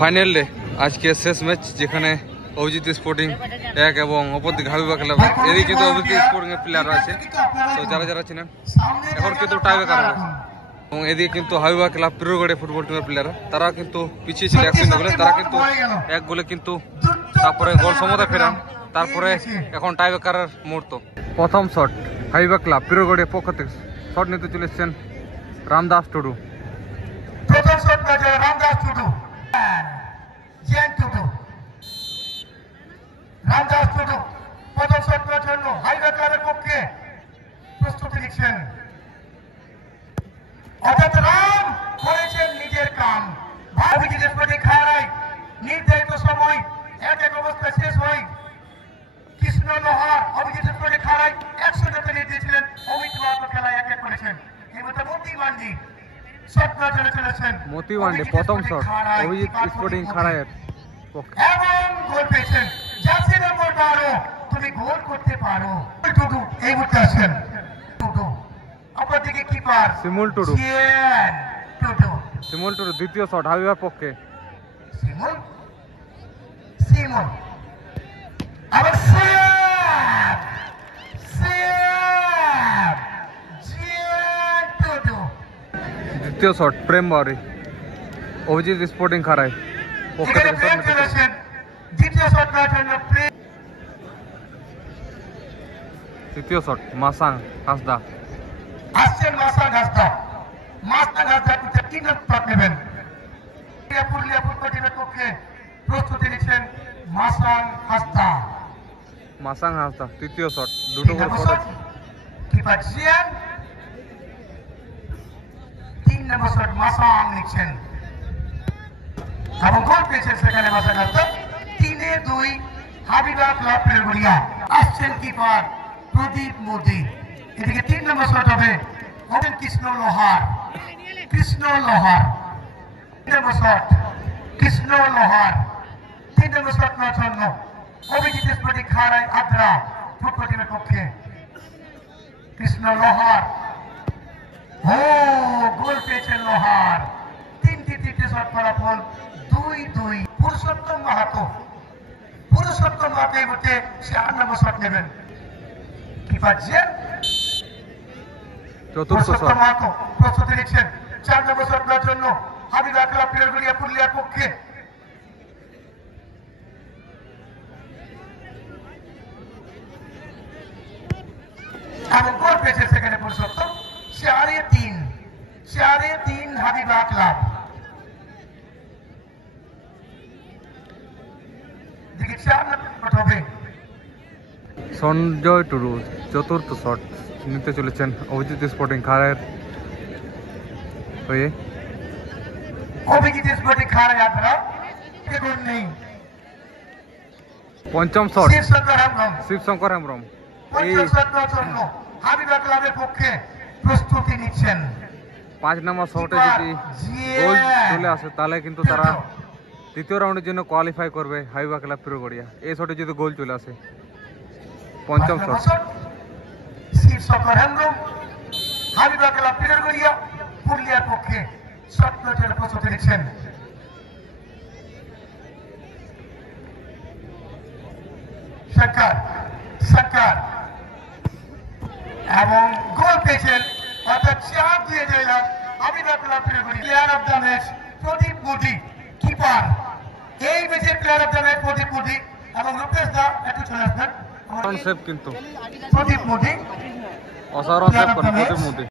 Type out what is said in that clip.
Final day আজকে শেষ match যেখানে অভিজিৎ স্পোর্টিং 1 এবং অপরদিকে হাবিবা ক্লাব এদিকে কিন্তু অভিজিৎ স্পোর্টিং এর প্লেয়ার আছে, তো যারা ছিলেন এখন কিন্তু টাইব্রেকার হবে। এবং এদিকে কিন্তু হাবিবা ক্লাব পিরোগড়ে ফুটবল টিমের প্লেয়ার তারা কিন্তু পিছিয়ে ছিল 1-0 গোলে, তারা কিন্তু 1 গোলে কিন্তু তারপরে গোল সমতা ফেরান, তারপরে এখন টাইব্রেকারের মুহূর্ত। প্রথম শট হাবিবা ক্লাব পিরোগড়ের পক্ষ থেকে শট নিতে চলেছেন রামদাস টুডু। প্রথম শট ম্যাচে রামদাস টুডু রামদাস টুডু প্রথম শট করার জন্য হাইওয়ে ক্লাবের পক্ষে প্রস্তুতি নিচ্ছেন। অর্থাৎ রাম করেছেন নিজের কাম। অভিজিৎ স্পোর্টিং খাড়ায় নির্ধারিত সময় 1-1 অবস্থা শেষ হয়। কৃষ্ণ লোহার অভিজিৎ স্পোর্টিং খাড়ায় 100 নিয়ে দিয়েছিলেন, অমিত মাহাতো খেলায় 1-1 করেছেন। এই মতো মতি মান্ডি শট চলে চলেছেন। মতি মান্ডি প্রথম শট অভিজিৎ স্পোর্টিং খাড়ায়ের পক্ষে এবং গোল পেয়েছেন। জার্সি নম্বর 12 তুমি গোল করতে পারো। টুডু এই মুহূর্তে আছেন। টুডু অপরদিকে কিপার শিমুল টুডু। টুডু শিমুল টুডু দ্বিতীয় শট হাবিবার পক্ষে। শিমুল আবার টুডু দ্বিতীয় শট প্রেম বাউরি অভিজিৎ স্পোর্টিং খাড়ায় পক্ষে থেকে শট নিতে চলেছেন। দ্বিতীয় শট করার জন্য তৃতীয় শট মাসাং হাসদা আসছেন। মাসাং হাসদা তিন শট নেবেন। পুরুলিয়া ফুটবল টিমের পক্ষে প্রস্তুতি নিচ্ছেন মাসাং হাসদা। তৃতীয় শট দুটো গোল করেছে। কিপার জিয়ান 3 নম্বর শট মাসাং নিচ্ছেন এবং গোল পেয়েছেন সেখানে মাসাং হাসদা। 3-2 হাবিবা ক্লাব পিরোগড়িয়া। আসছেন কিপার প্রদীপ মোদি। এদিকে 3 নম্বর শট হবে কৃষ্ণ লোহার। 3 নম্বর শট কৃষ্ণ লোহার। 3 নম্বর শট নেওয়ার জন্য অভিজিৎ স্পোর্টিং খাড়ায় আদ্রা ফুটবল টিমের পক্ষে কৃষ্ণ লোহার। গোল পেয়েছেন লোহার। 3টি শট ফলাফল 2-2। পুরুষোত্তম মাহাতো এই মুহূর্তে সে 8 নম্বর শট নেবেন। কিপার জিয়ান চতুর্থ শট মাহাতো প্রস্তুতি নিচ্ছেন 4 নম্বর শট নেওয়ার জন্য হাবিবা ক্লাব পিরোগড়িয়া পুরুলিয়ার পক্ষে। এবং গোল পেয়েছে সেখানে পুরুষোত্তম। 4-3 হাবিবা ক্লাব। দিকে 4 নম্বর হবে সঞ্জয় টুডু চতুর্থ শট নিতে চলেছেন অভিজিৎ স্পোর্টিং খাড়ায়ের হয়ে। অভিজিৎ স্পোর্টিং খাড়ায় আদ্রা গোল নেই। পঞ্চম শট শিবশঙ্কর হেমব্রম পঞ্চম শট নেওয়ার জন্য হাবিবা ক্লাবের পক্ষে প্রস্তুতি নিচ্ছেন। 5 নম্বর শটে যদি গোল চলে আসে তাহলে কিন্তু তারা দ্বিতীয় রাউন্ডের জন্য কোয়ালিফাই করবে হাবিবা ক্লাব পিরোগড়িয়া। এই শটে যদি গোল চলে আসে। পঞ্চম শট শিবশঙ্কর হেমব্রম হাবিবা ক্লাব পিরোগড়িয়া পুরুলিয়ার পক্ষে শট নেওয়ার প্রস্তুতি নিচ্ছেন। সরকার এবং গোল পেয়েছেন। অর্থাৎ 4-2 হাবিবা ক্লাব পিরোগড়িয়া। Player of the match Pradeep Modi. Keeper এই ম্যাচের player of the match Pradeep Modi এবং রূপেশ দা একটু চলে আসবেন। কিন্তু প্রদীপ মোদি অসাধারণ সেভ করেন প্রদীপ মোদি।